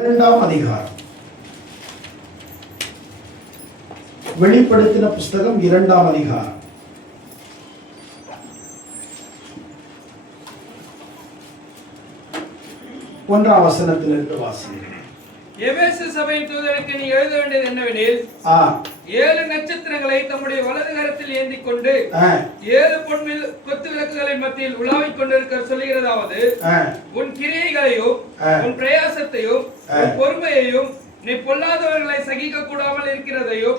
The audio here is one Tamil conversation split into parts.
இரண்டாம் அதிகாரம். வெளிப்படுத்தின புஸ்தகம் இரண்டாம் அதிகாரம். ஒன்றாம் வசனத்திலிருந்து வாசிக்கிறேன். எபேசு சபையின் தூதனுக்கு நீ எழுத வேண்டியது என்னவெனில், 7 நட்சத்திரங்களை தம்முடைய வலது கரத்தில் ஏந்திக் கொண்டு 7 பொன்வில் கொத்து விளக்குகளின் மத்தியில் உலாவிக் கொண்டிருக்க சொல்லுகிறதாவது, உன் கிரியைகளையும் உன் பிரயாசத்தையும் உன் பொறுமையையும் நீ பொல்லாதவர்களை சகிக்க கூடாமல் இருக்கிறதையும்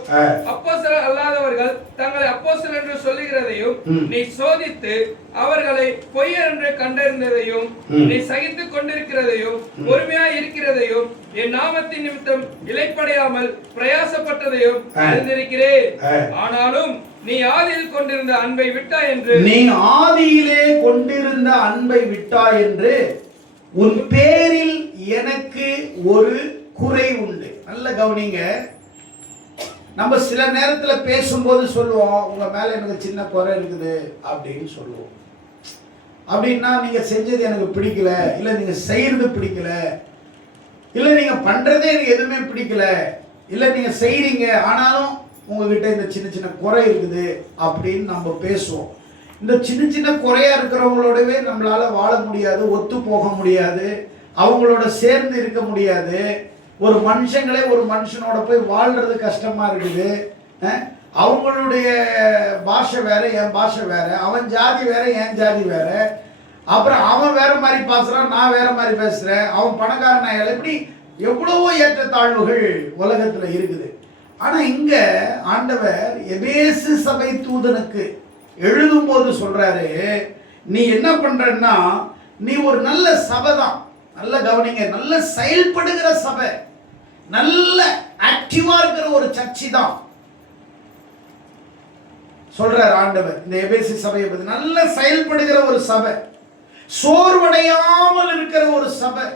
அப்போஸ்தலர் அல்லாதவர்கள் தங்களை அப்போஸ்தலர் என்று சொல்லுகிறதையும் நீ சோதித்து அவர்களை பொய்யர் என்று கண்டறிந்ததையும் நீ சகித்துக் கொண்டிருக்கிறதையும் பொறுமையாய் இருக்கிறதையும் என் நாமத்தின் நிமித்தம் இளைப்படையாமல் பிரயாசப்பட்டதையும் அறிந்திருக்கிறேன். ஆனாலும் நீ ஆதியில் கொண்டிருந்த அன்பை விட்டாய் என்று உன் பேரில் எனக்கு ஒரு குறை உண்டு. நல்ல கவனிங்க. நம்ம சில நேரத்துல பேசும்போது சொல்லுவோம், உங்க மேல எனக்கு சின்ன குறை இருக்குது அப்படின்னு சொல்லுவோம். அப்படின்னா நீங்க செஞ்சது எனக்கு பிடிக்கல, இல்ல நீங்க செய்யறது பிடிக்கல, இல்ல நீங்க பண்றதே எனக்கு எதுவுமே பிடிக்கல, இல்ல நீங்க செய்றீங்க ஆனாலும் உங்ககிட்ட இந்த சின்ன சின்ன குறை இருக்குது அப்படின்னு நம்ம பேசுவோம். இந்த சின்ன சின்ன குறையா இருக்கிறவங்களோடவே நம்மளால வாழ முடியாது, ஒத்து போக முடியாது, அவங்களோட சேர்ந்து இருக்க முடியாது. ஒரு மனுஷங்களே ஒரு மனுஷனோட போய் வாழ்றது கஷ்டமா இருக்குது. அவங்களுடைய பாஷை வேற, என் பாஷை வேற, அவன் ஜாதி வேற, என் ஜாதி வேற, அப்புறம் அவன் வேற மாதிரி பேசுறான், நான் வேற மாதிரி பேசுறேன், அவன் பணக்காரன், இப்படி எவ்வளவோ ஏற்றத்தாழ்வுகள் உலகத்துல இருக்குது. ஆனா இங்க ஆண்டவர் எபேசு சபை தூதனுக்கு எழுதும் போது சொல்றாரு, நீ என்ன பண்றன்னா நீ ஒரு நல்ல சபை தான். நல்ல கவனிங்க, நல்ல செயல்படுகிற சபை, நல்ல ஆக்டிவா இருக்கிற ஒரு சர்ச்சி தான் சொல்றார் ஆண்டவர். இந்த எபேசு சபையை பத்தி நல்ல செயல்படுகிற ஒரு சபை, சோர்வடையாமல் இருக்கிற ஒரு சபை,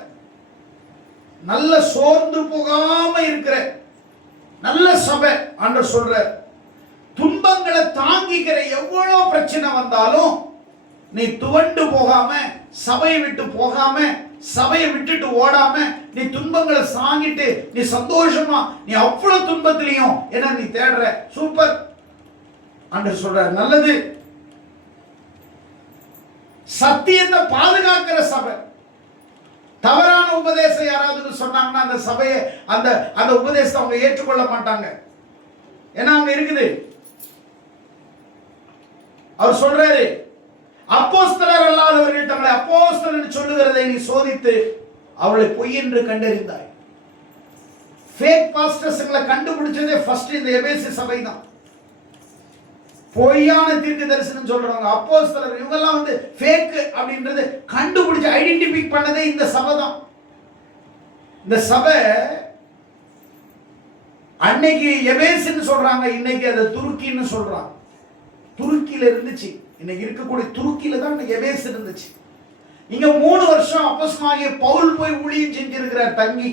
நல்ல சோர்ந்து போகாம இருக்கிற நல்ல சபை ஆண்டவர் சொல்றார். துன்பங்களை தாங்கிக்கிற எவ்வளவு பிரச்சனை வந்தாலும் நீ துவண்டு போகாம, சபையை விட்டு போகாம, சபையை விட்டுட்டு ஓடாம, நீ துன்பங்களை சாங்கிட்டு நீ சந்தோஷமா, நீ அவ்வளவு துன்பத்திலையும் என்ன நீ தேடுற. சூப்பர் ஆண்டவர் சொல்ற. நல்லது. சத்தியத்தை பாதுகாக்கிற சபை. தவறான உபதேசம் யாராவது சொன்னாங்கன்னா அந்த சபையை, அந்த உபதேசத்தை அவங்க ஏற்றுக்கொள்ள மாட்டாங்க. ஏன்னா அங்க இருக்குது. அவர் சொல்றாரு, அப்போஸ்தலர் அல்லாதவர்கள் தங்களை அப்போஸ்தலர் என்று சொல்லுகிறதை நீ சோதித்து அவளை பொய் என்று கண்டறிந்தாய். ஃபேக் பாஸ்டர்ஸ்களை கண்டுபிடிச்சதே ஃபர்ஸ்ட் இந்த எபேசு சபை தான். பொய்யான தீர்க்க தரிசனம் சொல்றவங்க, அப்போஸ்தலர், இவங்கெல்லாம் வந்து ஃபேக் அப்படின்றது கண்டுபிடிச்சு ஐடென்டிஃபை பண்ணதே இந்த சபை தான். இந்த சபை அன்னைக்கு எபேசுன்னு சொல்றாங்க, இன்னைக்கு அதை துருக்கின்னு சொல்றாங்க. துருக்கியில இருந்துச்சு, இன்னைக்கு இருக்கக்கூடிய துருக்கியில தான் எபேசு இருந்துச்சு. இங்க 3 வருஷம் அப்போஸ்தலனாகிய பவுல் போய் ஊழியம் செஞ்சிருக்கிறார் தங்கி.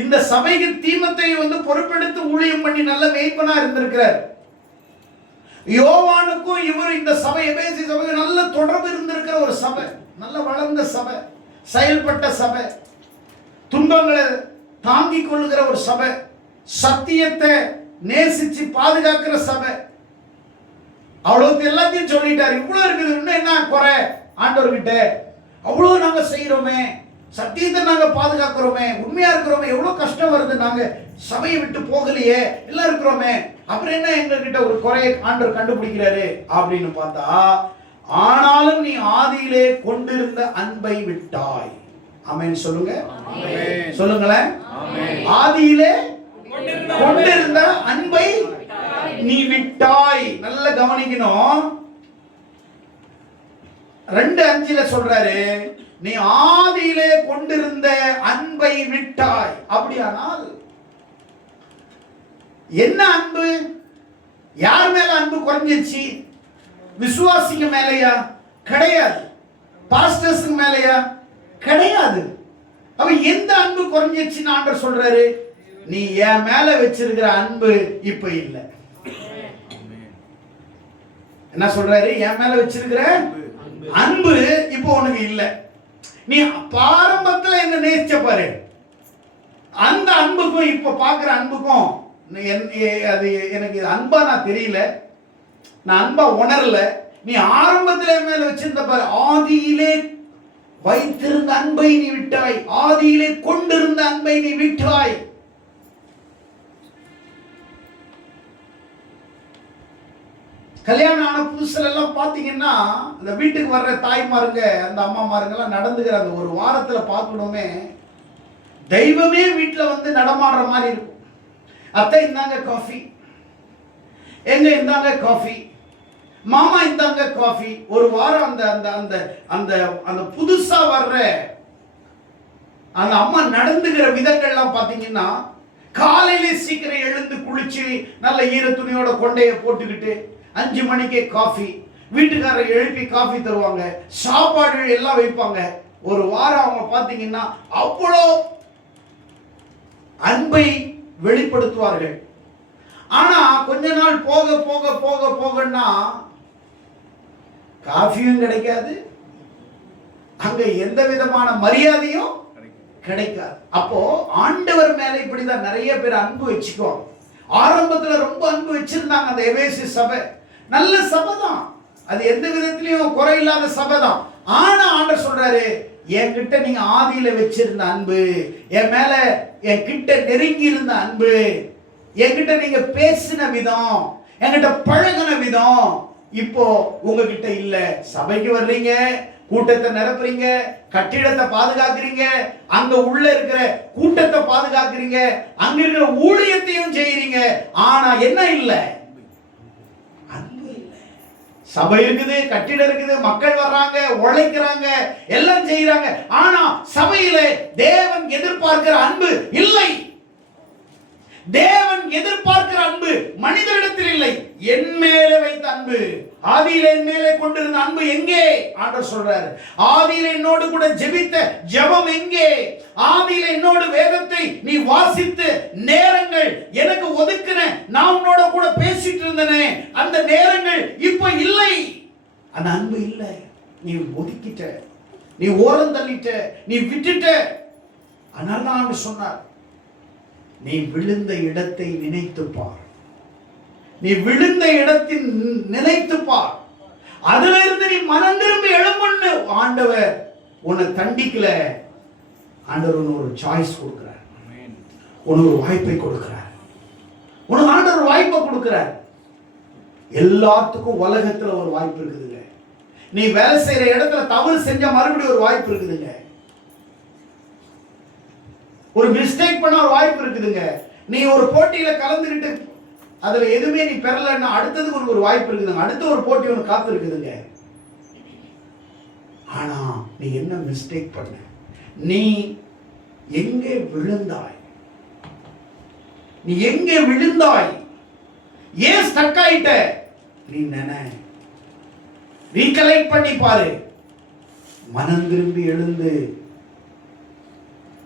இந்த சபைக்கு தீமத்தை வந்து பொறுப்பெடுத்து ஊழியம் பண்ணி நல்ல மேய்ப்பனா இருந்திருக்கிறார். யோவானுக்கும் இவர் இந்த சபை எபேசு சபை நல்ல தொடர்பு இருந்திருக்கிற ஒரு சபை, நல்ல வளர்ந்த சபை, செயல்பட்ட சபை, துன்பங்களை தாங்கிக் கொள்ளுகிற ஒரு சபை, சத்தியத்தை நேசிச்சு பாதுகாக்கிற சபை. அவ்வளவு எல்லாத்தையும் சொல்லிட்டாரு. இவ்வளவு இருக்குது, இன்னும் என்ன குறை ஆண்டவர்கிட்ட? அவ்வளவு நாங்க செய்யறோமே, சத்தியத்தை நாங்க பாதுகாக்கிறோமே, உண்மையா இருக்கிறோமே, எவ்வளவு கஷ்டம் வருது, நாங்க சபையை விட்டு போகலையே, எல்லாம் இருக்கிறோமே, அப்புறம் என்ன எங்ககிட்ட ஒரு குறையை ஆண்டவர் கண்டுபிடிக்கிறாரு அப்படின்னு பார்த்தா, ஆனாலும் நீ ஆதியிலே கொண்டிருந்த அன்பை விட்டாய். ஆமென் சொல்லுங்க. சொல்லுங்களேன். ஆதியிலே கொண்டிருந்த அன்பை நீ விட்டாய். நல்ல கவனிக்கணும். 2:5 சொல்றாரு, நீ ஆதியிலே கொண்டிருந்த அன்பை விட்டாய். அப்படியானால் என்ன அன்பு? யார் மேல அன்பு குறைஞ்சிருச்சு? விசுவாசிங்க மேலையா? கிடையாது. பாஸ்டர்ஸுக்கு மேலையா? கிடையாது. அப்ப எந்த அன்பு குறைஞ்சிருச்சுன்னு ஆண்டவர் சொல்றாரு, நீ என் மேல வச்சிருக்கிற அன்பு இப்ப இல்லை. என்ன சொல்றாரு? என் மேல வச்சிருக்கிற அன்பு இப்போ உனக்கு இல்லை. நீ பாரம்பரியத்துல என்ன நேசிச்ச பாரு, அந்த அன்புக்கும் இப்ப பார்க்குற அன்புக்கும் அது எனக்கு அன்பா நான் தெரியல, நான் அன்பா உணரல. நீ ஆரம்பத்திலே மேல வச்சிருந்த பாரு, ஆதியிலே வைத்திருந்த அன்பை நீ விட்டாய், ஆதியிலே கொண்டிருந்த அன்பை நீ விட்டாய். கல்யாணம் ஆன புதுசுல எல்லாம் பாத்தீங்கன்னா அந்த வீட்டுக்கு வர்ற தாய்மாருங்க அந்த அம்மாமாருங்க எல்லாம் நடந்துக்கிற அந்த ஒரு வாரத்துல பார்க்கணுமே தெய்வமே வீட்டுல வந்து நடமாடுற மாதிரி இருக்கும். அத்தை இந்தாங்க காஃபி, எங்க இந்தாங்க காஃபி, மாமா இந்தாங்க காஃபி. ஒரு வாரம் அந்த அந்த அந்த அந்த அந்த புதுசா வர்ற அந்த அம்மா நடந்துகிற விதங்கள்லாம் பாத்தீங்கன்னா காலையில சீக்கிரம் எழுந்து குளிச்சு நல்ல ஈர துணியோட கொண்டைய போட்டுக்கிட்டு 5 மணிக்கே காஃபி, வீட்டுக்காரரை எழுப்பி காஃபி தருவாங்க, சாப்பாடு எல்லாம் வைப்பாங்க. ஒரு வாரம் அவங்க பாத்தீங்கன்னா அவ்வளோ அன்பை வெளிப்படுத்துவார்கள். ஆனா கொஞ்ச நாள் போக போக போக போகன்னா காஃபியும் கிடைக்காது, அங்க எந்த விதமான மரியாதையும் கிடைக்காது. அப்போ ஆண்டவர் மேல இப்படிதான் நிறைய பேர் அன்பு வச்சுக்குவாங்க. ஆரம்பத்துல ரொம்ப அன்பு வச்சிருந்தாங்க. அந்த எபேசு சபை நல்ல சபை தான், அது எந்த விதத்திலையும் குறையில்லாத சபை தான். ஆனா ஆண்டவர் சொல்றாரு, என்கிட்ட நீங்க ஆதியில வச்சிருந்த அன்பு, என் மேல என் கிட்ட நெருங்கி இருந்த அன்பு, என்கிட்ட நீங்க பேசின விதம், என்கிட்ட பழகின விதம் இப்போ உங்ககிட்ட இல்ல. சபைக்கு வர்றீங்க, கூட்டத்தை நிரப்புறீங்க, கட்டிடத்தை பாதுகாக்கிறீங்க, அங்க உள்ள இருக்கிற கூட்டத்தை பாதுகாக்கிறீங்க, அங்க இருக்கிற ஊழியத்தையும் செய்யறீங்க. ஆனா என்ன இல்ல? அன்பு இல்ல. சபை இருக்குது, கட்டிடம் இருக்குது, மக்கள் வர்றாங்க, உழைக்கிறாங்க, எல்லாம் செய்யறாங்க. ஆனா சபையில தேவன் எதிர்பார்க்கிற அன்பு இல்லை. தேவன் எதிர்பார்க்கிற அன்பு மனிதரிடத்தில் இல்லை, என் மேலே வைத்த அன்பு. ஆதியில என் மேலே கொண்டிருந்த அன்பு எங்கே? ஆண்டவர் சொல்றாரு, ஆதியில என்னோடு கூட ஜெபித்த ஜெபம் எங்கே? ஆதியில என்னோடு வேதத்தை நீ வாசித்த நேரங்கள் எனக்கு ஒதுக்கின, நான் உன்னோட கூட பேசிட்டு இருந்தனே அந்த நேரங்கள் இப்ப இல்லை. அந்த அன்பு இல்லை. நீ ஒதுக்கிட்ட, நீ ஓரம் தள்ளிட்ட, நீ விட்டுட்ட. அதனால ஆண்டவர் சொன்னார், நீ விழுந்த இடத்தை நினைத்து பார், நீ விழுந்த இடத்தின் நினைத்து பார், அதுல இருந்து நீ மனம் திரும்பி எழும்புன்னு. ஆண்டவர் உன்னை தண்டிக்கல, ஆண்டவர் உன்னை ஒரு சாய்ஸ் கொடுக்கிறார், உனக்கு ஒரு வாய்ப்பை கொடுக்கிறார். உனக்கு ஆண்டவர் ஒரு வாய்ப்பை கொடுக்கிறார். எல்லாத்துக்கும் உலகத்துல ஒரு வாய்ப்பு இருக்குதுங்க. நீ வேலை செய்யற இடத்துல தவறு செஞ்ச மறுபடியும் ஒரு வாய்ப்பு இருக்குதுங்க. ஒரு மிஸ்டேக் பண்ண ஒரு வாய்ப்பு இருக்குதுங்க. நீ ஒரு போட்டியில கலந்துக்கிட்டு அதுல எதுவுமே நீ பெறலன்னா அடுத்ததுக்கு உனக்கு ஒரு வாய்ப்பு இருக்குதுங்க. அடுத்த ஒரு போட்டி உனக்கு காத்து இருக்குதுங்க. ஆனா நீ என்ன மிஸ்டேக் பண்ண? நீ எங்கே விழுந்தாய்? நீ எங்கே விழுந்தாய்? ஏன் ஸ்டக் ஆயிட்ட? நீ ரீகலெக்ட் பண்ணி பாரு. மனம் திரும்பி எழுந்து,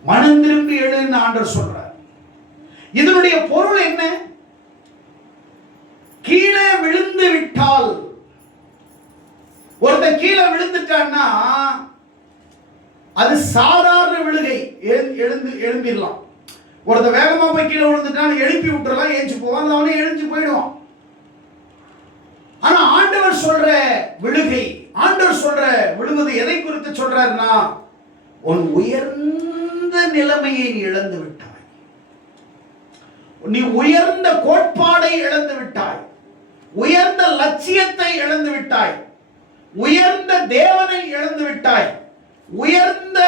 மனம் திரும்பி எழுந்து ஆண்டவர் சொல்றார். இதனுடைய பொருள் என்ன? கீழே விழுந்து விட்டால், ஒருத்தன் கீழே விழுந்துட்டான்னா அது சாதாரண விழுகை, எழும்பிடலாம். ஒருத்த வேகமா போய் கீழே விழுந்துட்டான், எழுப்பி விட்டுறலாம், ஏஞ்சி போவான், அவனே எழுந்து போயிடுவான். ஆனா ஆண்டவர் சொல்ற விழுகை, ஆண்டவர் சொல்ற விழுவது எதை குறித்து சொல்றாருன்னா, உன் உயர்ந்த நிலைமையை நீ இழந்து விட்டாய், நீ உயர்ந்த கோட்பாடை இழந்து விட்டாய், உயர்ந்த லட்சியத்தை இழந்து விட்டாய், உயர்ந்த தேவனை இழந்து விட்டாய், உயர்ந்த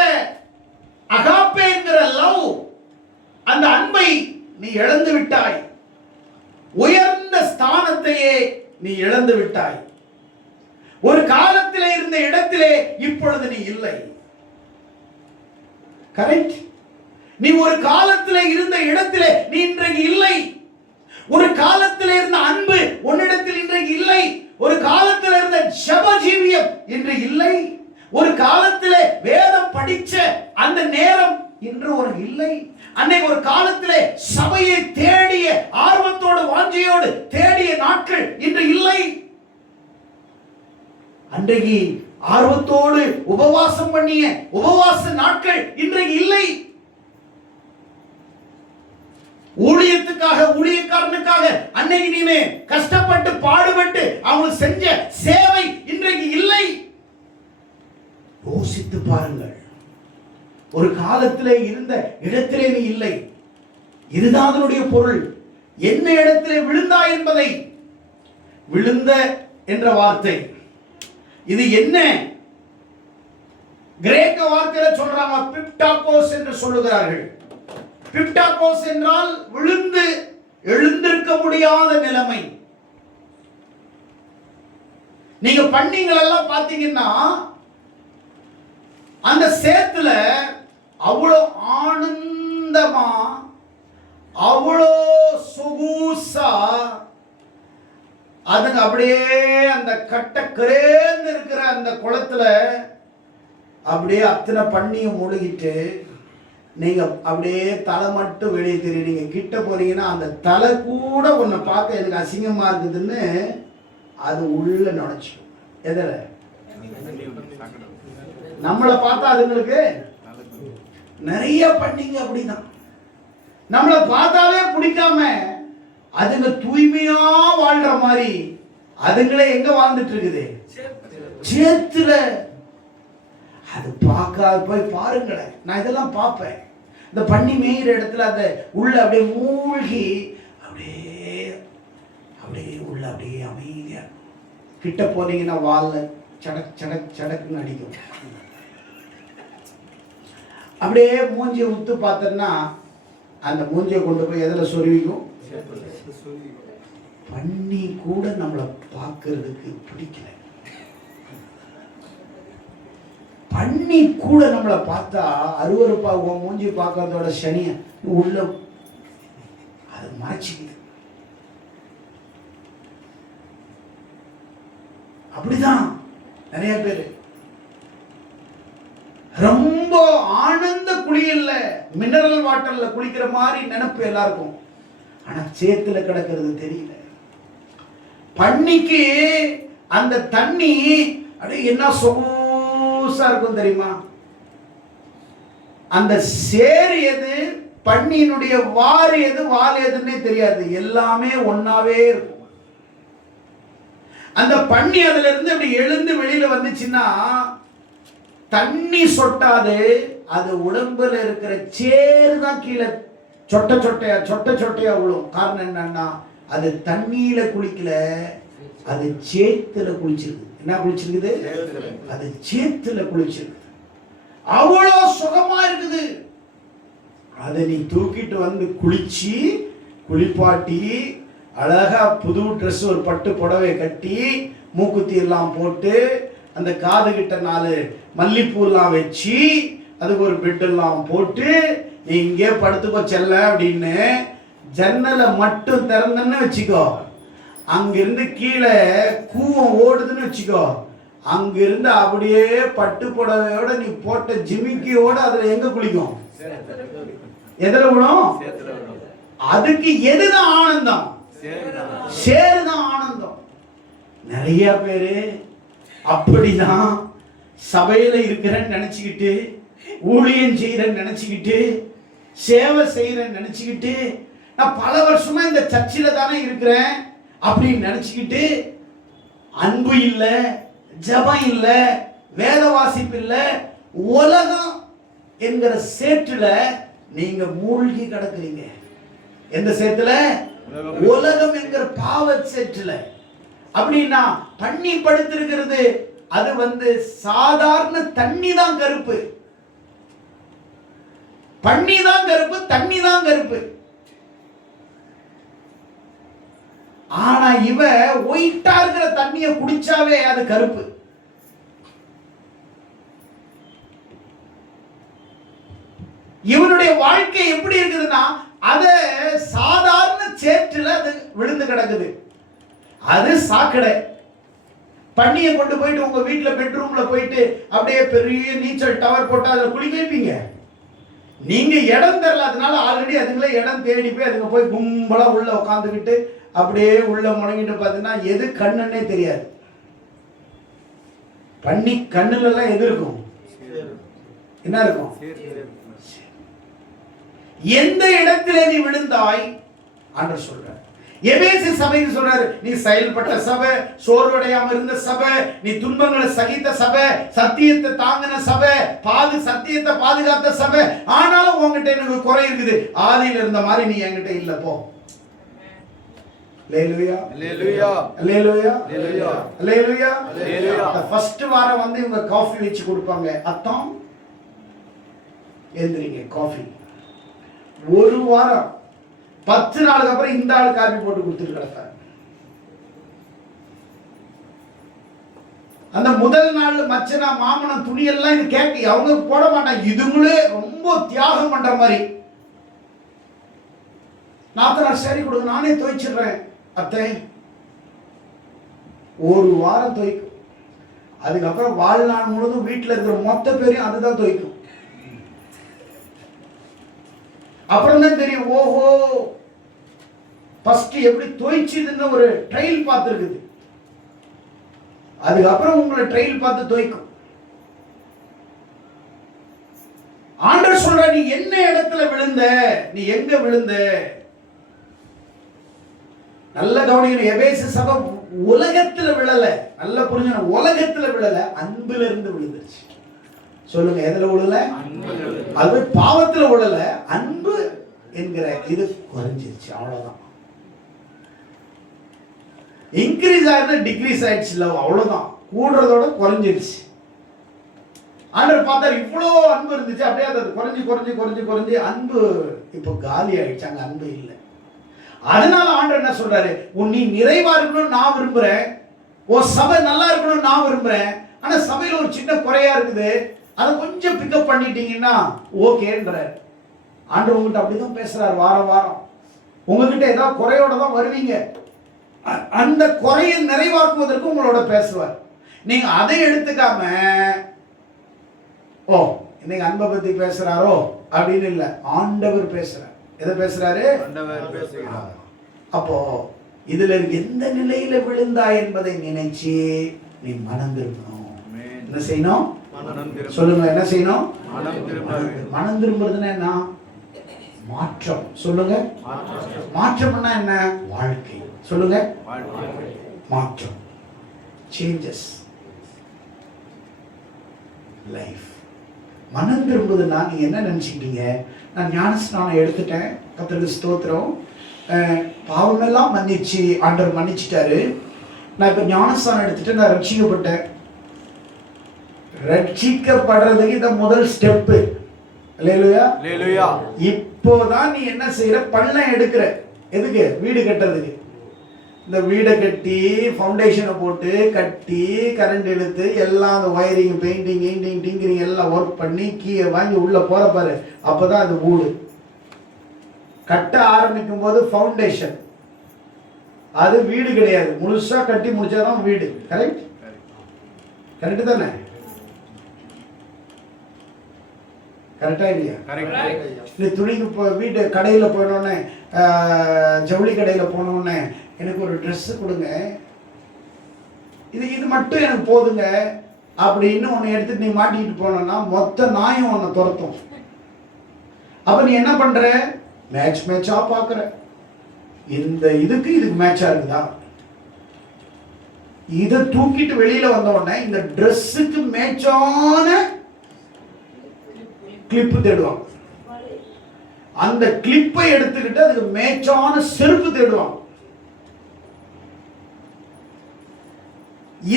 அகாப்பே என்கிற லவ், அந்த அன்பை நீ இழந்து விட்டாய், உயர்ந்த ஸ்தானத்தையே நீ இழந்து விட்டாய். ஒரு காலத்திலே இருந்த இடத்திலே இப்பொழுது நீ இல்லை. கரெக்ட்? நீ ஒரு காலத்திலே இருந்த இடத்திலே நீ இன்றைக்கு இல்லை. ஒரு காலத்திலே இருந்த அன்பு உன்னிடத்தில் இன்றைக்கு இல்லை. ஒரு காலத்தில் இருந்த ஜெப ஜீவியம் இன்று இல்லை. ஒரு காலத்திலே வேதம் படிச்ச அந்த நேரம் இன்று உனக்கு இல்லை. அன்னைக்கு ஒரு காலத்திலே சபையை தேடிய ஆர்வத்தோடு வாஞ்சையோடு தேடிய நாட்கள் இன்று இல்லை. அன்றைக்கு ஆர்வத்தோடு உபவாசம் பண்ணிய உபவாச நாட்கள் இன்றைக்கு இல்லை. தாசனுக்காக, ஊழியக்காரனுக்காக அன்னைக்கு நீனே கஷ்டப்பட்டு பாடுபட்டு அவங்க செஞ்ச சேவை இன்றைக்கு இல்லை. யோசித்து பாருங்கள். ஒரு காலத்திலே இருந்த இடத்திலே நீ இல்லை. இதுதான் அதனுடைய பொருள். என்ன இடத்திலே விழுந்தாய் என்பதை, விழுந்த என்ற வார்த்தை இது என்ன? கிரேக்க வார்த்தையில சொல்றாங்க பிப்டாகோஸ் என்று சொல்லுகிறார்கள். பிப்டாகோஸ் என்றால் விழுந்து எழுந்திருக்க முடியாத நிலைமை. நீங்க பண்ணீங்கள் எல்லாம் பாத்தீங்கன்னா அந்த சேத்துல அவ்வளோ ஆனந்தமா, அவ்வளோ சொகுசா அதுங்க அப்படியே அந்த கட்டக்கரேந்து இருக்கிற அந்த குளத்துல அப்படியே அத்தனை பண்ணியும் முழுகிட்டு நீங்க அப்படியே தலை மட்டும் வெளியே தெரியுறீங்க. கிட்ட போறீங்கன்னா அந்த தலை கூட உன்னை பார்க்க எனக்கு அசிங்கமா இருக்குதுன்னு அது உள்ள நினைச்சிடும். எதிர நம்மளை பார்த்தா அதுங்களுக்கு நிறைய பண்ணிங்க அப்படிதான். நம்மளை பார்த்தாவே பிடிக்காம அதுங்க தூய்மையா வாழ்ற மாதிரி அதுங்களே எங்க வாழ்ந்துட்டு இருக்குது? சேத்துல. அது பார்க்காத போய் பாருங்களேன். நான் இதெல்லாம் பார்ப்பேன். இந்த பண்ணி மேயிற இடத்துல அந்த உள்ள அப்படியே மூழ்கி அப்படியே அப்படியே உள்ள அப்படியே அமைதியா கிட்ட போனீங்கன்னா வால்ல சடக் சடக் சடக்குன்னு அடிக்கும். அப்படியே மூஞ்சியை உத்து பார்த்தோன்னா அந்த மூஞ்சியை கொண்டு போய் எதில் சொருவிக்கும்? பண்ணி கூட நம்மளை பார்க்கறதுக்கு பிடிக்கல. பண்ணி கூட நம்மளை பார்த்தா அருவருப்பா மூஞ்சி பார்க்கறதோட சனிய உள்ள அது மறைச்சிக்குது. அப்படிதான் நிறைய பேரு ரொம்ப ஆனந்த குளியல்ல மினரல் வாட்டர்ல குளிக்கிற மாதிரி நினைப்பு எல்லாருக்கும். ஆனா சேத்துல கிடக்கிறது தெரியல. பண்ணிக்கு அந்த தண்ணி அப்படியே என்ன சொகுசா இருக்கும் தெரியுமா? அந்த சேர் எது, பண்ணியினுடைய வாறு எது, வால் எதுன்னே தெரியாது. எல்லாமே ஒன்னாவே இருக்கும். அந்த பண்ணி அதுல இருந்து அப்படி எழுந்து வெளியில வந்துச்சுன்னா தண்ணி சொட்டாது. அது உடம்புல இருக்கிற சேரு தான் கீழே சொட்ட சொட்டையா விழும். காரணம் என்னன்னா அது தண்ணியில குளிக்கல, அது சேத்துல குளிச்சிருக்கு. என்ன குளிச்சிருக்குது? அது சேத்துல குளிச்சிருக்கு. அவ்வளோ சுகமா இருக்குது. அதை நீ தூக்கிட்டு வந்து குளிச்சு குளிப்பாட்டி அழகா புது ட்ரெஸ் ஒரு பட்டு புடவை கட்டி மூக்குத்தி எல்லாம் போட்டு அந்த காது கிட்ட 4 மல்லிப்பூ எல்லாம் வச்சு அதுக்கு ஒரு பெட் எல்லாம் போட்டு நீ இங்கே படுத்துக்கோ செல்ல அப்படின்னு ஜன்னலை மட்டும் திறந்தன்னு வச்சுக்கோ. அங்கிருந்து கீழே கூவம் ஓடுதுன்னு வச்சுக்கோ. அங்கிருந்து அப்படியே பட்டு புடவையோட நீ போட்ட ஜிமிக்கியோட அதுல எங்க குளிக்கும்? எதுல விடும்? அதுக்கு எதுதான் ஆனந்தம்? சேருதான் ஆனந்தம். நிறைய பேரு அப்படிதான் சபையில இருக்கிறேன்னு நினைச்சுக்கிட்டு, ஊழியம் செய்யறேன்னு நினைச்சுக்கிட்டு, சேவை செய்யறேன்னு நினைச்சுக்கிட்டு, நான் பல வருஷமா இந்த சர்ச்சில தானே இருக்கிறேன் அப்படின்னு நினைச்சுக்கிட்டு அன்பு இல்ல, ஜபம் இல்ல, வேத வாசிப்பு இல்ல, உலகம் என்கிற சேற்றுல நீங்க மூழ்கி கிடக்குறீங்க. எந்த சேத்துல? உலகம் என்கிற பாவ சேற்றுல. அப்படின்னா தண்ணி படுத்திருக்கிறது அது சாதாரண தண்ணி தான் கருப்பு. பண்ணி தான் கருப்பு, தண்ணி தான் கருப்பு. ஆனா இவ ஒயிட்டா இருக்கிற தண்ணிய குடிச்சாவே அது கருப்பு. இவனுடைய வாழ்க்கை எப்படி இருக்குதுன்னா அத சாதாரண சேற்றுல அது விழுந்து கிடக்குது. அது சாக்கடை. பண்ணியை கொண்டு போயிட்டு உங்க வீட்டுல பெட்ரூம்ல போயிட்டு அப்படியே பெரிய நீச்சல் டவர் போட்டு அதுல குளிக்க வைப்பீங்க. நீங்க இடம் தரல, அதனால ஆல்ரெடி அதுங்களே இடம் தேடி போய் அதுங்க போய் கும்பலா உள்ள உட்காந்துக்கிட்டு அப்படியே உள்ள முடங்கிட்டு பார்த்தீங்கன்னா எது கண்ணுன்னே தெரியாது. பண்ணி கண்ணுல எல்லாம் எது இருக்கும்? என்ன இருக்கும்? எந்த இடத்திலே நீ விழுந்தாய், ஆண்டவர் சொல்றார். எபேசு சபைக்கு சொல்றாரு, நீ செயல்பட்ட சபை, சோர்வடையாம இருந்த சபை, நீ துன்பங்களை சகித்த சபை, சத்தியத்தை தாங்கின சபை, சத்தியத்தை பாதுகாத்த சபை. ஆனாலும் உங்ககிட்ட எனக்கு குறை இருக்குது. ஆதியில இருந்த மாதிரி நீ என்கிட்ட இல்ல, போ. அல்லேலூயா, அல்லேலூயா, அல்லேலூயா, அல்லேலூயா, அல்லேலூயா, அல்லேலூயா. ஃபர்ஸ்ட் வாரம் வந்து இவங்க காஃபி வச்சு கொடுப்பாங்க. அத்தம் எழுந்திரிங்க காஃபி. ஒரு வாரம் 10 நாளுக்கு அப்புறம் இந்த ஆள் காபி போட்டு கொடுத்துட்டு கிடப்பாரு. அந்த முதல் நாள் மச்சனா மாமனம் துணியெல்லாம் இது கேட்க அவங்க போட மாட்டாங்க. இதுங்களே ரொம்ப தியாகம் பண்ற மாதிரி. நாத்தனார் சரி கொடுங்க, நானே துவைச்சிடுறேன். அத்தை ஒரு வாரம் துவைக்கும். அதுக்கப்புறம் வாழ்நாள் முழுதும் வீட்டில் இருக்கிற மொத்த பேரையும் அதுதான் துவைக்கும். அப்புறம் தான் தெரியும், ஓஹோ ஃபர்ஸ்ட் எப்படி துவைச்சதுன்னு ஒரு ட்ரையல் பார்த்துருக்குது. அதுக்கப்புறம் உங்களை ட்ரையல் பார்த்து துவைக்கும். ஆண்டவர் சொல்ற, நீ என்ன இடத்துல விழுந்த, நீ எங்க விழுந்த. நல்ல கவனிக்கணும். எபேசு சபை உலகத்துல விழல. நல்லா புரிஞ்சுக்கணும், உலகத்துல விழல, அன்புல இருந்து விழுந்துச்சு. சொல்லுங்க, எதுல விழல? அது பாவத்துல விழல, அன்பு என்கிற இது குறைஞ்சிருச்சு. அவ்வளவுதான். இன்க்ரீஸ் ஆயிருந்தா டிக்ரீஸ் ஆயிடுச்சு, அவ்வளவுதான். கூடுறதோட குறைஞ்சிருச்சு. ஆண்டவர் பார்த்தாரு, இவ்வளோ அன்பு இருந்துச்சு, அப்படியே அது குறைஞ்சி குறைஞ்சி குறைஞ்சி குறைஞ்சி அன்பு இப்போ காலி ஆயிடுச்சு. அங்க அன்பு இல்லை. அதனால ஆண்டவர் என்ன சொல்றாரு, நீ நிறைவா இருக்கணும்னு நான் விரும்புறேன், உன் சபை நல்லா இருக்கணும்னு நான் விரும்புறேன். ஆனா சபையில ஒரு சின்ன குறையா இருக்குது, அதை கொஞ்சம் பிக்கப் பண்ணிட்டீங்கன்னா ஓகேன்றார். ஆண்டவர் உங்ககிட்ட அப்படிதான் பேசுறாரு. வாரம் வாரம் உங்ககிட்ட ஏதாவது குறையோட தான் வருவீங்க. அந்த குறையை நிறைவாக்குவதற்கு உங்களோட பேசுவார். நீங்க அதை எடுத்துக்காம, ஓ இன்னைக்கு அன்பை பத்தி பேசுறாரோ அப்படின்னு இல்ல, ஆண்டவர் பேசுறார். எதை பேசுறாரு? அப்போ இதுல எந்த நிலையில விழுந்தா என்பதை நினைச்சு நீ மனம் திரும்பணும். என்ன செய்யணும்? சொல்லுங்க, என்ன செய்யணும்? மனம் திரும்புறதுன்னா என்ன? மாற்றம். சொல்லுங்க, மாற்றம்னா என்ன? வாழ்க்கை. சொல்லுங்க, மாற்றம். Changes life. மனம் திரும்புதுன்னா நீங்க என்ன நினைச்சுக்கிட்டீங்க? நான் ஞானஸ்நானம் எடுத்துட்டேன், கர்த்தருக்கு ஸ்தோத்திரம், பாவமெல்லாம் மன்னிச்சு ஆண்டவர் மன்னிச்சிட்டாரு, நான் இப்ப ஞானஸ்நானம் எடுத்துட்டு நான் ரட்சிக்கப்பட்டேன். ரட்சிக்கப்படுறதுக்கு இந்த முதல் ஸ்டெப். அல்லேலூயா, அல்லேலூயா. இப்போதான் நீ என்ன செய்யற? பள்ளம் எடுக்கிற. எதுக்கு? வீடு கட்டுறதுக்கு. இந்த வீடை கட்டி ஃபவுண்டேஷனை போட்டு கட்டி கரண்ட் இழுத்து எல்லாம் அந்த ஒயரிங், பெயிண்டிங், கிண்டிங், டிங்கரிங் எல்லாம் ஒர்க் பண்ணி கீயை வாங்கி உள்ள போற பாரு, அப்பதான் அது வீடு கட்ட ஆரம்பிக்கும் போது ஃபவுண்டேஷன். அது வீடு கிடையாது. முழுசா கட்டி முடிச்சாதான் வீடு. கரெக்ட்? கரெக்ட் தானே? கரெக்டா இல்லையா? இந்த துணிக்கு வீட்டு கடையில போனோடனே, ஜவுளி கடையில போனோடனே, எனக்கு ஒரு ட்ரெஸ் கொடுங்க, இது மட்டும் எனக்கு போதுங்க அப்படின்னு உன்னை எடுத்துட்டு நீ மாட்டிக்கிட்டு போனோம்னா மொத்த நாயும் உன்னை துரத்தும். அப்ப நீ என்ன பண்ற? மேட்சா பாக்குற. இந்த இதுக்கு மேட்சா இருக்குதா? இதை தூக்கிட்டு வெளியில வந்த உடனே இந்த ட்ரெஸ்ஸுக்கு மேட்சான கிளிப்பு தேடுவாங்க. அந்த கிளிப்பை எடுத்துக்கிட்டு அதுக்கு மேட்சான செருப்பு தேடுவாங்க.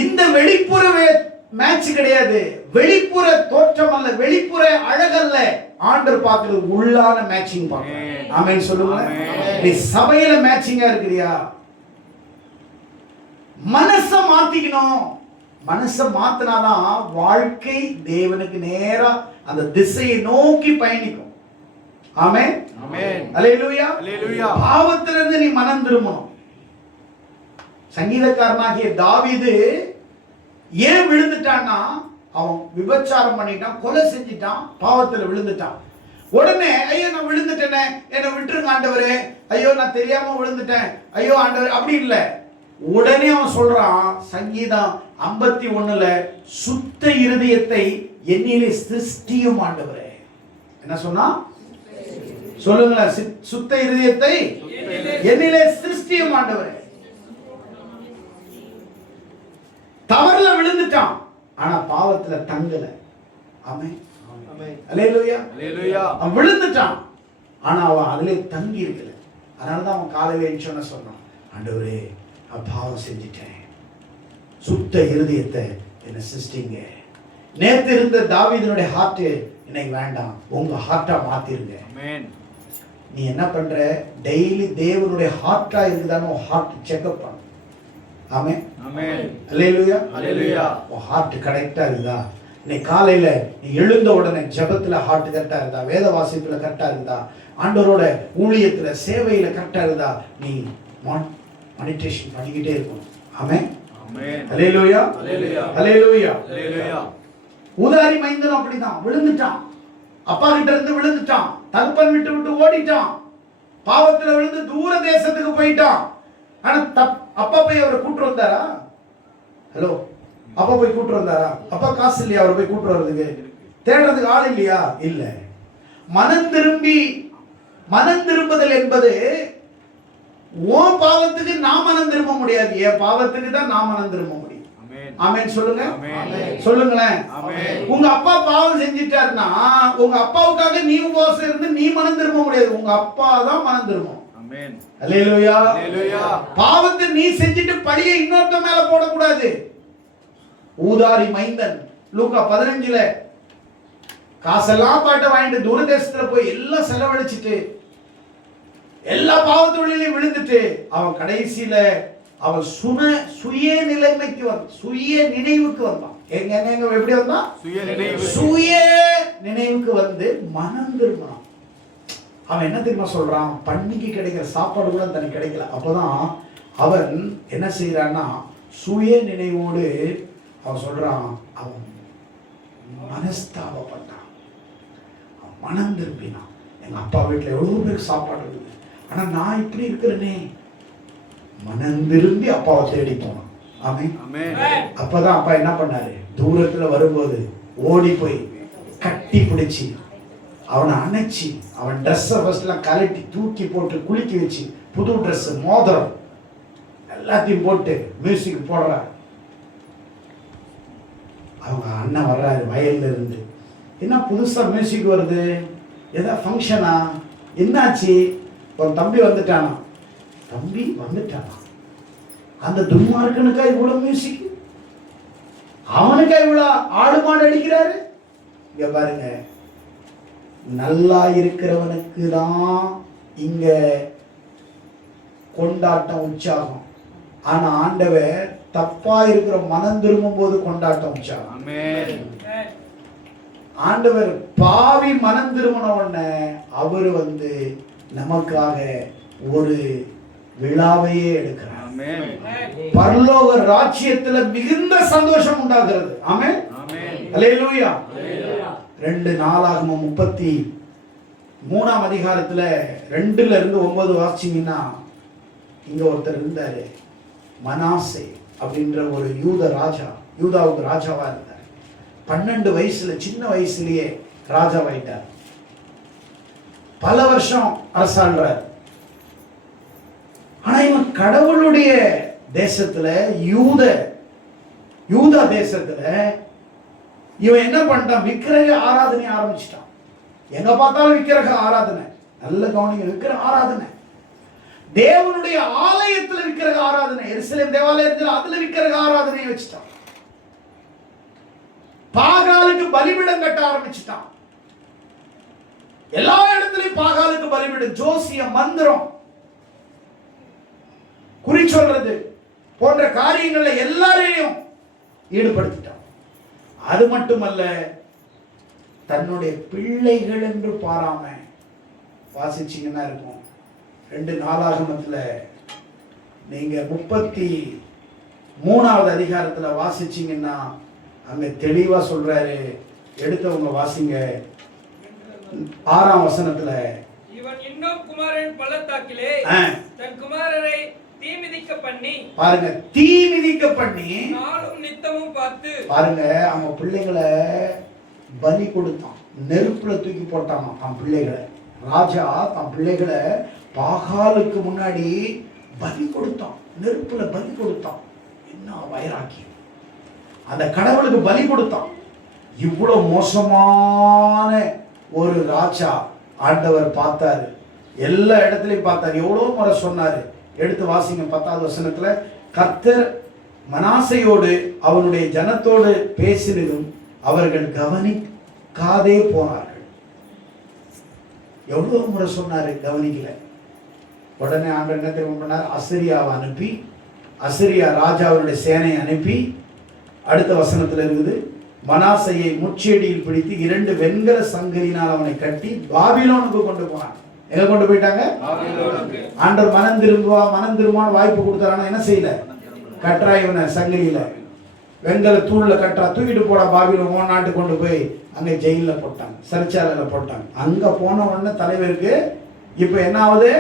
இந்த வெளிப்புற மேட்ச் கிடையாது, வெளிப்புற தோற்றம் அல்ல, வெளிப்புற அழகல்ல. ஆண்டவர் பார்க்கிறது உள்ளான மேட்சிங் பார்க்கணும். ஆமென் சொல்லுங்க. நீ சபையில மேட்சிங்கா இருக்கிறியா? மனசை மாத்திக்கணும். மனசை மாத்தினாதான் வாழ்க்கை தேவனுக்கு நேரா அந்த திசையை நோக்கி பயணிக்கும். ஆமென், ஆமென், அல்லேலூயா, அல்லேலூயா. பாவத்திலிருந்து நீ மனம் திரும்பணும். சங்கீதக்காரனாகிய தாவீது ஏன் விழுந்துட்டான்னா, அவன் விபச்சாரம் பண்ணிட்டான், கொலை செஞ்சிட்டான், பாவத்துல விழுந்துட்டான். உடனே ஐயோ நான் விழுந்துட்டேனே, என்னை விட்டுருங்க ஆண்டவரே, ஐயோ நான் தெரியாம விழுந்துட்டேன், ஐயோ ஆண்டவர், அப்படி இல்லை. உடனே அவன் சொல்றான், சங்கீதம் 51ல, சுத்த இருதயத்தை என்னிலே சிருஷ்டியும் ஆண்டவரே. என்ன சொன்னா? சொல்லுங்களேன், சுத்த இருதயத்தை என்னிலே சிருஷ்டியும் ஆண்டவரே. தவறுல விழுந்துட்டான், ஆனா பாவத்துல தங்கல. ஆமென். அல்லேலூயா. அவன் விழுந்துட்டான், ஆனா அவன் அதிலே தங்கி இருக்கல. அதனாலதான் அவன் காலையில எழுந்தோன்னு சொன்னான், ஆண்டவரே நான் பாவம் செஞ்சிட்டேன், சுத்த இருதயத்தை என்ன சிருஷ்டிங்க. நேத்து இருந்த தாவீதுனுடைய ஹார்ட் இன்னைக்கு வேண்டாம், உங்க ஹார்ட்டா மாத்திருங்க. நீ என்ன பண்ற, டெய்லி தேவனுடைய ஹார்ட்டா இருக்குதான்னு ஹார்ட் செக்அப் பண்ணு. ஆமென். அல்லேலூயா. உன் ஹார்ட் கரெக்டா இருக்குதா? இன்னைக்கு காலையில நீ எழுந்த உடனே ஜெபத்துல ஹார்ட் கரெக்டா இருக்குதா? வேத வாசிப்புல கரெக்டா இருக்குதா? ஆண்டவரோட ஊழியத்துல சேவையில கரெக்டா இருக்குதா? நீ மெடிடேஷன் பண்ணிக்கிட்டே இருக்கணும். ஆமென். அல்லேலூயா. அல்லேலூயா. ஊதாரி மைந்தனும் அப்படிதான் விழுந்துட்டான், அப்பா கிட்ட இருந்து விழுந்துட்டான், தகப்பன் விட்டு விட்டு ஓடிட்டான், பாவத்துல விழுந்து தூர தேசத்துக்கு போயிட்டான். ஆனா அப்பா போய் அவரை கூட்டு வந்தாரா? ஹலோ, அப்பா போய் கூட்டு வந்தாரா? அப்பா காசு இல்லையா அவரை போய் கூட்டு வர்றதுக்கு? தேடுறதுக்கு ஆள் இல்லையா? இல்ல. மனம் திரும்புதல் என்பது உன் பாவத்துக்கு நான் மனம் திரும்ப முடியாது, என் பாவத்துக்கு தான் நான் மனம் திரும்ப முடியும். ஆமென் சொல்லுங்க. சொல்லுங்களேன். உங்க அப்பா பாவம் செஞ்சிட்டாருன்னா உங்க அப்பாவுக்காக நீ உபவாசம் இருந்து நீ மனம் திரும்ப முடியாது, உங்க அப்பா தான் மனம் திரும்பும். அல்லேலூயா. பாவத்தை நீ செஞ்சிட்டு பழியை இன்னொருத்த மேல போடக்கூடாது. ஊதாரி மைந்தன் லூக்கா 15ல காசெல்லாம் பாட்ட வாங்கிட்டு தூர தேசத்துல போய் எல்லாம் செலவழிச்சிட்டு எல்லா பாவத்தொழிலையும் விழுந்துட்டு அவன் கடைசியில அவன் சுய நிலைமைக்கு சுய நினைவுக்கு வந்தான். எங்க எப்படி வந்தான்? சுய நினைவுக்கு வந்து மனம் திரும்பினான். அவன் என்ன தெரியுமா சொல்றான்? பன்னிக்கு கிடைக்கிற சாப்பாடு கூட தனக்கு கிடைக்கல. அப்பதான் அவன் என்ன செய்யறான்னா சுய நினைவோடு அவன் சொல்றான், அவன் மனஸ்தாபப்பட்டான், அவன் மனம் திரும்பினான். எங்க அப்பா வீட்டுல எவ்வளவு பேருக்கு சாப்பாடு இருக்குது, ஆனா நான் இப்படி இருக்கிறேனே. மனம் திரும்பி அப்பாவை தேடி போனான். ஆமென். அப்பதான் அப்பா என்ன பண்ணாரு, தூரத்துல வரும்போது ஓடி போய் கட்டி பிடிச்சி அவனை அணைச்சி அவன் ட்ரெஸ்ஸை ஃபர்ஸ்ட்லாம் கலட்டி தூக்கி போட்டு குளிக்க வச்சு புது ட்ரெஸ் மோதிரம் எல்லாத்தையும் போட்டு மியூசிக் போடுறார். அவங்க அண்ணன் வர்றாரு வயல்ல இருந்து. என்ன புதுசா மியூசிக் வருது, ஏதா ஃபங்க்ஷனா, என்னாச்சு? உன் தம்பி வந்துட்டானா? தம்பி வந்துட்டானா? அந்த துன்மார்க்கனுக்கா இவ்வளவு மியூசிக், அவனுக்கா இவ்வளவு ஆடு மாடு அடிக்கிறாரு? இங்க பாருங்க, நல்லா இருக்கிறவனுக்கு தான் இங்க கொண்டாட்டம் உற்சாகம். ஆனா ஆண்டவர் தப்பா இருக்கிற மனம் திரும்பும் போது கொண்டாட்டம் உற்சாகம். ஆண்டவர் பாவி மனம் திரும்பின உடனே அவரு வந்து நமக்காக ஒரு விழாவையே எடுக்கிறார். பரலோக ராஜ்யத்துல மிகுந்த சந்தோஷம் உண்டாகிறது. ஆமென். அல்லேலூயா. 2 நாளாகமம் 33ஆம் அதிகாரத்துல 2ல இருந்து 9 வாசிச்சீங்கன்னா, இங்க ஒருத்தர் இருந்தாரு, மனாசே அப்படின்ற ஒரு யூதாவுக்கு ராஜாவா இருந்தார். 12 வயசுல, சின்ன வயசுலயே ராஜாவாயிட்டார். பல வருஷம் அரசாள்றார். ஆனா இவன் கடவுளுடைய தேசத்துல, யூதா தேசத்துல இவன் என்ன பண்ணிட்டான், விக்கிரக ஆராதனை ஆரம்பிச்சிட்டான். எங்க பார்த்தாலும் விக்கிரக ஆராதனை. நல்ல கவனிங்க, விக்கிரக ஆராதனை. தேவனுடைய ஆலயத்துல விக்கிரக ஆராதனை, எருசலேம் தேவாலயத்துல அதுல விக்கிரக ஆராதனையை வச்சுட்டான். பாகாலுக்கு பலிபீடம் கட்ட ஆரம்பிச்சுட்டான். எல்லா இடத்துலயும் பாகாலுக்கு பலிபீடம், ஜோசியம், மந்திரம், குறி சொல்றது போன்ற காரியங்கள்ல எல்லாரையும் ஈடுபடுத்திட்டான். அது மட்டுமல்ல, தன்னுடைய பிள்ளைகள் என்று பாராம, வாசிச்சீங்கன்னா இருக்கும் 2 நாளாகமத்துல நீங்க 33வது அதிகாரத்துல வாசிச்சீங்கன்னா அங்க தெளிவா சொல்றாரு. எடுத்தவங்க வாசிங்க. 6ஆம் வசனத்துல, இவன் இன்னும் குமாரன் பள்ளத்தாக்கிலே தன் குமாரரை தீ மிதிக்க பண்ணி, பாருங்க, தீ மிதிக்க பண்ணி நாளும் நித்தமும் பார்த்து, பாருங்க, அவங்க பிள்ளைகளை பலி கொடுத்தான், நெருப்புல தூக்கி போட்டான் அவன் பிள்ளைகளை. ராஜா தன் பிள்ளைகளை பாகாலுக்கு முன்னாடி பலி கொடுத்தான், நெருப்புல பலி கொடுத்தான். என்ன வைராக்கியம்! அந்த கடவுளுக்கு பலி கொடுத்தான். இவ்வளவு மோசமான ஒரு ராஜா ஆண்டவர் பார்த்தாரு, எல்லா இடத்துலையும் பார்த்தாரு, எவ்வளவு முறை சொன்னாரு. எடுத்து வாசிங்க 10வது வசனத்துல, கர்த்தர் மனாசையோடு அவனுடைய ஜனத்தோடு பேசினதும் அவர்கள் கவனிக்காதே போனார்கள். எவ்வளவு முறை சொன்னாரு, கவனிக்கல. உடனே ஆண்டவர் என்ன தெரியுமா பண்ணார்? அசிரியாவை அனுப்பி, அசிரியா ராஜாவுடைய சேனையை அனுப்பி, அடுத்த வசனத்துல இருக்குது, மனாசையை முச்செடியில் பிடித்து 2 வெண்கல சங்கிலினால் அவனை கட்டி பாபிலோனுக்கு கொண்டு போனான். எங்க கொண்டு போயிட்டாங்க? ஆண்டவர் மனம் திரும்புவான் வாய்ப்பு கொடுத்தாரான என்ன செய்யல? கட்டுறா இவனை சங்கிலியில, வெண்கல தூள்ல கட்டுறா, தூக்கிட்டு போடா பாபிலோன் நாட்டுக்கு கொண்டு போய் அங்க ஜெயில போட்டாங்க, சிறைச்சாலையில போட்டாங்க. அங்க போன உடனே தலைவருக்கு இப்ப என்ன ஆகுது?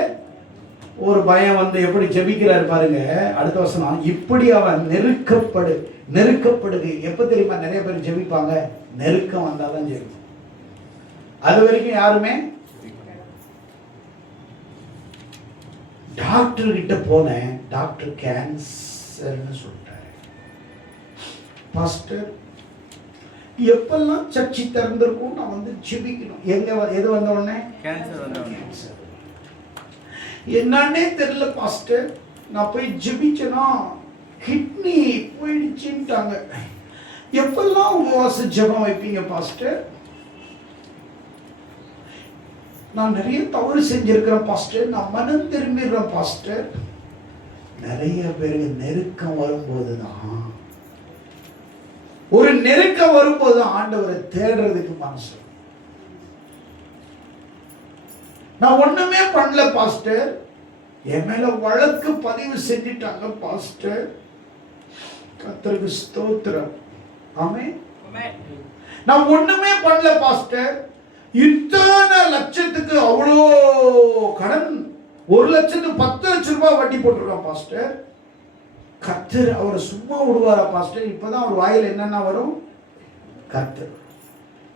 ஒரு பயம் வந்து எப்படி ஜெபிக்கிறார் பாருங்க. அடுத்த வசனம், இப்படி அவன் நெருக்கப்படுது. எப்ப தெரியுமா நிறைய பேர் ஜெபிப்பாங்க? நெருக்கம் வந்தாதான் ஜெபிப்பாங்க. அது வரைக்கும் யாருமே. டாக்டர் கிட்ட போனேன், டாக்டர் கேன்சர்னு சொல்லிட்டாரு. பாஸ்டர், எப்பெல்லாம் சர்ச்சை திறந்திருக்கும் நான் வந்து ஜெபிக்கணும். எது வந்த உடனே? கேன்சர். என்னன்னே தெரியல பாஸ்டர், நான் போய் ஜெபிச்சேனா கிட்னி போயிடுச்சுட்டாங்க. எப்பெல்லாம் உபவாச ஜெபம் வைப்பீங்க பாஸ்டர்? நான் நிறைய தவறு செஞ்சிருக்கிறேன் பாஸ்டர், நான் மனம் திரும்பிடுறேன் பாஸ்டர். நிறைய பேருக்கு நெருக்கம் வரும்போதுதான், ஒரு நெருக்கம் வரும்போது ஆண்டவரை தேடுறதுக்கு மனசு. நான் ஒண்ணுமே பண்ணல பாஸ்டர், என் மேல வழக்கு பதிவு செஞ்சிட்டாங்க பாஸ்டர். கர்த்தருக்கு ஸ்தோத்திரம். ஆமென். நான் ஒண்ணுமே பண்ணல பாஸ்டர், இத்தனை லட்சத்துக்கு அவ்வளோ கடன், 1 லட்சத்துக்கு 10 லட்சம் ரூபாய் வட்டி போட்டிருக்கான் பாஸ்டர். கர்த்தர் அவரை சும்மா விடுவாரா பாஸ்டர்? இப்பதான் அவர் வாயில என்னென்ன வரும்? கர்த்தர்.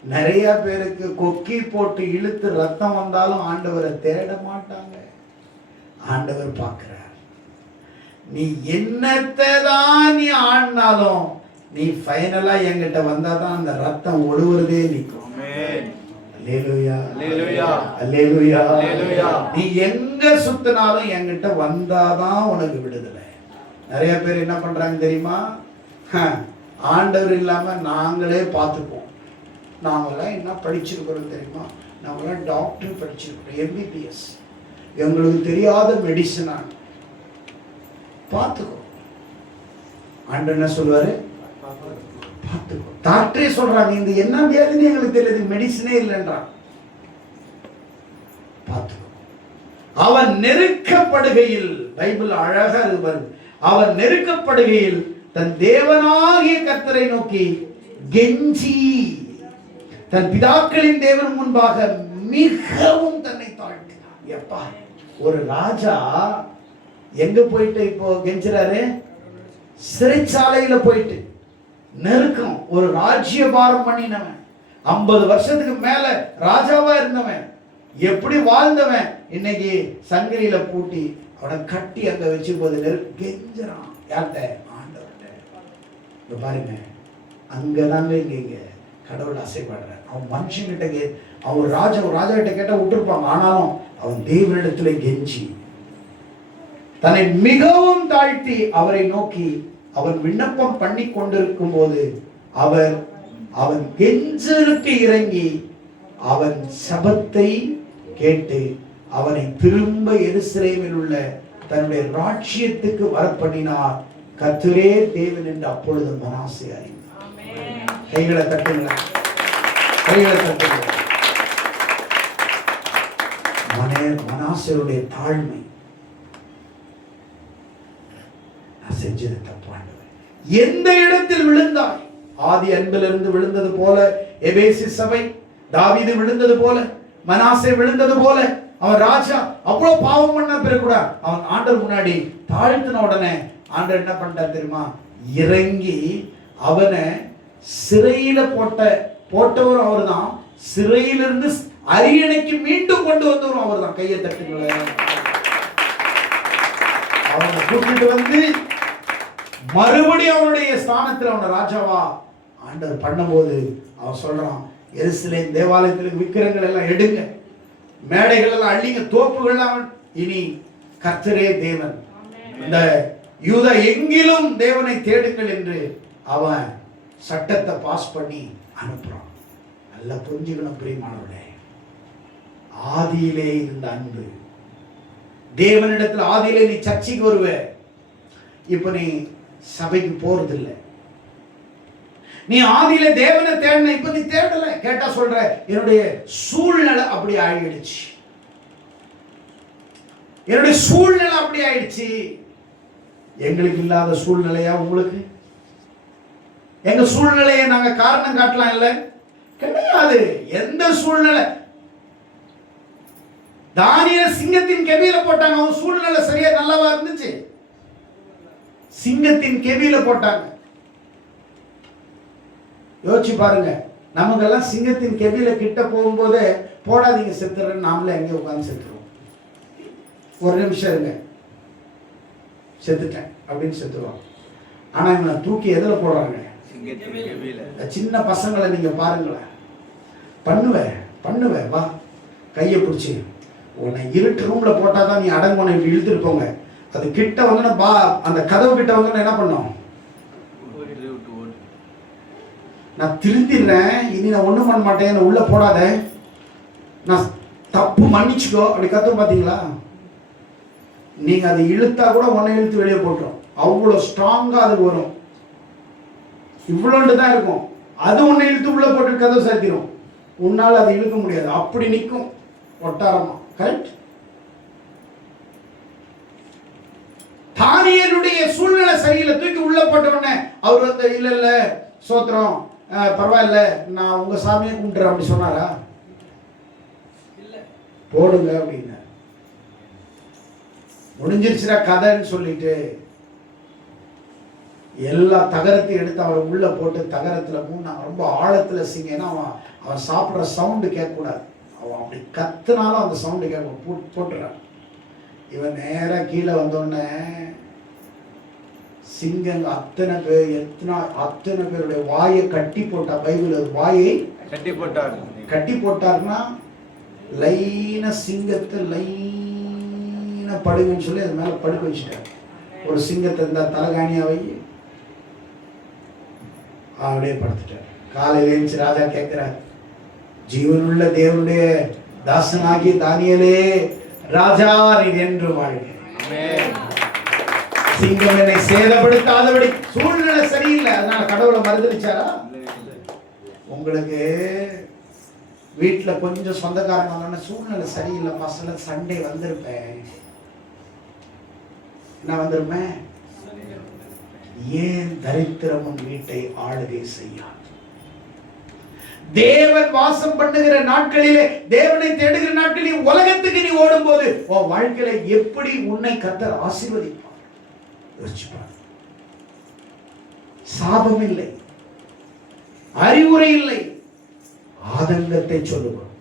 நிறைய பேருக்கு கொக்கி போட்டு இழுத்து ரத்தம் வந்தாலும் ஆண்டவரை தேட மாட்டாங்க. ஆண்டவர் பார்க்கிறார். நீ என்னத்தை தான் நீ ஆடினாலும் நீ ஃபைனலா என்கிட்ட வந்தாதான் அந்த ரத்தம் ஒழுவுறதே நிற்கும். அல்லேலூயா, அல்லேலூயா, அல்லேலூயா, அல்லேலூயா. நீ எங்க சுத்தினாலும் என்கிட்ட வந்தாதான் உனக்கு விடுதலை. நிறைய பேர் என்ன பண்றாங்க தெரியுமா? ஆண்டவர் இல்லாம நாங்களே பார்த்துப்போம். நாமெல்லாம் என்ன படிச்சிருக்கிறோம் தெரியுமா? நாமெல்லாம் டாக்டர் படிச்சிருக்கிறோம், MBBS. எங்களுக்கு தெரியாத மெடிசனா பார்த்துக்கோ. ஆண்டவர் என்ன சொல்லுவாரு? பார்த்துக்கோ. டாக்டரே சொல்றாங்க இந்த என்ன வியாதின்னு எங்களுக்கு தெரியாது, மெடிசனே இல்லைன்றான். பார்த்துக்கோ. அவன் நெருக்கப்படுகையில், பைபிள் அழகா இருக்கு, அவன் நெருக்கப்படுகையில் தன் தேவனாகிய கர்த்தரை நோக்கி கெஞ்சி தன் பிதாக்களின் தேவன் முன்பாக மிகவும் தன்னை தாழ்த்தினான். எப்பா, ஒரு ராஜா எங்க போயிட்டு இப்போ கெஞ்சுறாரு? சிறைச்சாலையில போயிட்டு. நெருக்கம். ஒரு ராஜ்யபாரம் பண்ணினவன், 50 வருஷத்துக்கு மேல ராஜாவா இருந்தவன், எப்படி வாழ்ந்தவன், இன்னைக்கு சங்கிலியில பூட்டி அவனை கட்டி அங்க வச்சு போது கெஞ்சுறான். யார்கிட்ட? ஆண்டவர்கிட்ட. பாருங்க, அங்கதாங்க இங்க கடவுள் அசைப்படுற. அவன் மனுஷங்கிட்ட அவன் ராஜா கிட்ட கேட்டா விட்டுருப்பாங்க. ஆனாலும் அவன் தேவனிடத்துல கெஞ்சி தன்னை மிகவும் தாழ்த்தி அவரை நோக்கி அவன் விண்ணப்பம் பண்ணி கொண்டிருக்கும் போது அவன் கெஞ்சலுக்கு இறங்கி அவன் சபத்தை கேட்டு அவனை திரும்ப எருசலேமில் உள்ள தன்னுடைய ராஜ்யத்துக்கு வரப்பண்ணினார். கர்த்தரே தேவன் என்று அப்பொழுது மனாசே அறிந்தார். கைகளை தட்டுங்க, கைகளை தட்டுங்க. மனாசேயுடைய தாழ்மை. நான் செஞ்சது தப்பாண்டவர். எந்த இடத்தில் விழுந்தாய்? ஆதி அன்பிலிருந்து விழுந்தது போல எபேசு சபை, தாவீது விழுந்தது போல, மனாசே விழுந்தது போல, அவன் ராஜா அவ்வளவு பாவம் பண்ண பிறகு கூட அவன் ஆண்டவர் முன்னாடி தாழ்த்தின உடனே ஆண்டவர் என்ன பண்ணிட்டார் தெரியுமா? இறங்கி அவனை சிறையில போட்டவர் அவர்தான். சிறையிலிருந்து அரியணைக்கு மீண்டும் கொண்டு வந்துடும். அவர் தான். கையை தட்டுங்களேன். அவனை கூட்டிட்டு வந்து மறுபடியும் அவனுடைய ஸ்தானத்தில் அவனை ராஜாவா ஆண்டவர் பண்ணும்போது அவன் சொல்றான், எருசலேம் தேவாலயத்தில் விக்கிரங்கள் எல்லாம் எடுங்க, மேடைகள் எல்லாம் அள்ளிங்க, தோப்புகள், இனி கர்த்தரே தேவன், இந்த யூதா எங்கிலும் தேவனை தேடுங்கள் என்று அவன் சட்டத்தை பாஸ் பண்ணி அனுப்புறான். நல்லா புரிஞ்சுக்கணும் பிரியமானவர்களே, ஆதியிலே இருந்த அன்பு, தேவனிடத்தில் ஆதியிலே நீ சர்ச்சைக்கு வருவ, இப்ப நீ சபைக்கு போறதில்லை. நீ ஆதியில தேவனை தேடின, இப்ப நீ தேடல. கேட்டா சொல்ற, என்னுடைய சூழ்நிலை அப்படி ஆயிடுச்சு, என்னுடைய சூழ்நிலை அப்படி ஆயிடுச்சு. எங்களுக்கு இல்லாத சூழ்நிலையா உங்களுக்கு? எங்க சூழ்நிலையை நாங்க காரணம் காட்டலாம் இல்ல? கிடையாது. எந்த சூழ்நிலை? தானியேல் சிங்கத்தின் கெபியில போட்டாங்க, அவன் சூழ்நிலை சரியா நல்லவா இருந்துச்சு. சிங்கத்தின் கெபியில போட்டாங்க. யோசிச்சு பாருங்க, நமக்கெல்லாம் சிங்கத்தின் கெபியில கிட்ட போகும்போதே போடாதீங்க செத்துறேன்னு நாமளே எங்கே உட்காந்து செத்துருவோம். ஒரு நிமிஷம் இருங்க, செத்துட்டேன் அப்படின்னு செத்துருவாங்க. ஆனா இவனை தூக்கி எதில் போடுறாங்க? சின்ன பசங்களை நீங்க பாருங்களேன், பண்ணுவேன் வா கையை பிடிச்சி உன்னை இருட்டு ரூம்ல போட்டாதான் நீ அடங்குவனை இழுத்துட்டு போங்க. அது கிட்ட வந்து பா, அந்த கதவு கிட்ட வந்து என்ன பண்ணும்? நான் திருந்திடுறேன், இனி நான் ஒண்ணும் பண்ண மாட்டேன், என்ன உள்ள போடாத, நான் தப்பு மன்னிச்சுக்கோ அப்படி கத்தும். பாத்தீங்களா? நீங்க அதை இழுத்தா கூட உன்னை இழுத்து வெளியே போட்டுரும். அவ்வளோ ஸ்ட்ராங்கா அது வரும். இவ்வளோண்டு தான் இருக்கும். அது உன்னை இழுத்து உள்ள போட்டு கதவு சாத்திரும். உன்னால் அதை இழுக்க முடியாது, அப்படி நிற்கும் ஒட்டாரமா. கரெக்ட்? தானியேலுடைய சூழ்நிலை சரியில்லை, தூக்கி உள்ள போட்ட உடனே அவர் வந்து இல்ல சோத்திரம் பரவாயில்ல, நான் உங்க சாமியை கும்பிட்டுறேன் அப்படி சொன்னாரா? போடுங்க அப்படின்னு முடிஞ்சிருச்சுடா கதைன்னு சொல்லிட்டு எல்லா தகரத்தையும் எடுத்து அவரை உள்ள போட்டு தகரத்துல ரொம்ப ஆழத்துல சிங்க. ஏன்னா அவன் சாப்பிட்ற சவுண்டு கேட்கக்கூடாது, அவன் அப்படி கத்துனாலும் அந்த சவுண்டு கேட்க போட்டுறான். இவன் நேரா கீழே வந்தோடனே சிங்கம் அத்தனை பேருடைய வாயை கட்டி போட்டா. பைபிள் வாயை கட்டி போட்டார்னா லைனா சிங்கத்தை லைனா படுங்கன்னு சொல்லி அது மேல படுக்க வச்சுட்டார். ஒரு சிங்கத்தை இருந்தா தலகாணியாவை அப்படியே படுத்துட்டார். காலையில எழுந்து ராஜா கேட்கிறார், ஜீவனுள்ள தேவனுடைய தாசனாகி தானியேலே ராஜா நீர் என்று வாழ்க. சிங்கம் என்னை சேதப்படுத்தாதபடி. சூழ்நிலை சரியில்லை, அதனால கடவுளை மறுதளிச்சாரா? உங்களுக்கு வீட்டுல கொஞ்சம் சொந்தக்காரங்க வந்தோடனே சூழ்நிலை சரியில்லை, பசங்க சண்டே வந்திருப்பேன், என்ன வந்திருப்பேன்? ஏன் தரித்திரமும் வீட்டை ஆளுகை செய்யாது? தேவன் வாசம் பண்ணுகிற நாட்களிலே, தேவனை தேடுகிற நாட்களிலே உலகத்துக்கு நீ ஓடும் போது உன் வாழ்க்கையில எப்படி உன்னை கர்த்தர் ஆசீர்வதிப்பார் யோசிச்சுப்பார். சாபம் இல்லை, அறிவுரை இல்லை, ஆதங்கத்தை சொல்லுவோம்.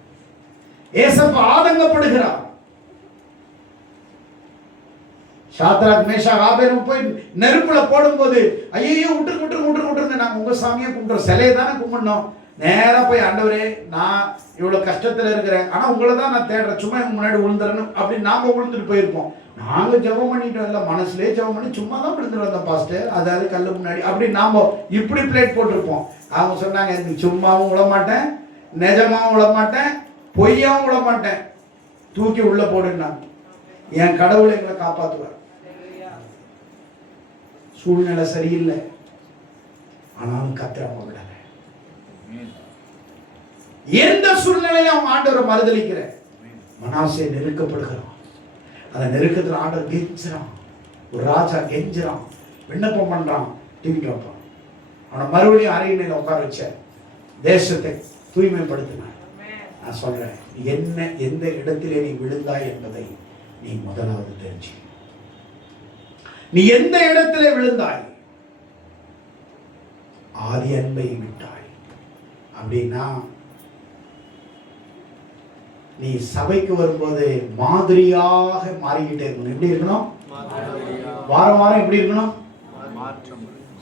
ஏசப்பா ஆதங்கப்படுகிறார். சாத்ராக் மேஷாக் ஆபேரும் போய் நெருப்புல போடும்போது ஐயோ விட்டுருங்க, நாங்க உங்க சாமியை கும்பிடுறோம், சிலையை தானே கும்பிடணும். நேரா போய் ஆண்டவரே நான் இவ்வளவு கஷ்டத்துல இருக்கிறேன், ஆனா உங்களை தான் நான் தேடுறேன், சும்மா முன்னாடி விழுந்துறணும் அப்படின்னு நாம விழுந்துட்டு போயிருப்போம். நாங்க ஜெபம் பண்ணிட்டோம், இல்லை மனசுலேயே ஜெபம் பண்ணி சும்மா தான் விழுந்துட்டு வந்தோம் பாஸ்டர், அதாவது கல்லு முன்னாடி அப்படி நாம இப்படி பிளேட் போட்டிருப்போம். அவங்க சொன்னாங்க, எனக்கு சும்மாவும் விட மாட்டேன், நிஜமாவும் விட மாட்டேன், பொய்யாவும் விட மாட்டேன், தூக்கி உள்ள போடுன்னாங்க. என் கடவுளை எங்களை காப்பாற்றுவார். சூழ்நிலை சரியில்லை, ஆனாலும் கத்திரமா விடல. எந்த சூழ்நிலையில அவங்க ஆண்டவரை மறுதளிக்கிற மனாசே நெருக்கப்படுகிறான். அந்த நெருக்கத்தில் ஆண்டவர் கெஞ்சுறான், ஒரு ராஜா கெஞ்சுறான், விண்ணப்பம் பண்றான், தூக்கிட்டு வைப்பான். அவனை மறுபடியும் அரியணையில உட்கார வச்ச, தேசத்தை தூய்மைப்படுத்தினான். நான் சொல்றேன், என்ன எந்த இடத்திலே நீ விழுந்தாய் என்பதை நீ முதலாவது தெரிஞ்சு. நீ எந்த இடத்திலே விழுந்தாய்? ஆதி அன்பை விட்டாய் அப்படின்னா நீ சபைக்கு வரும்போது மாதிரியாக மாறிக்கிட்டே இருக்கணும். எப்படி இருக்கணும்? வாரம் வாரம் எப்படி இருக்கணும்?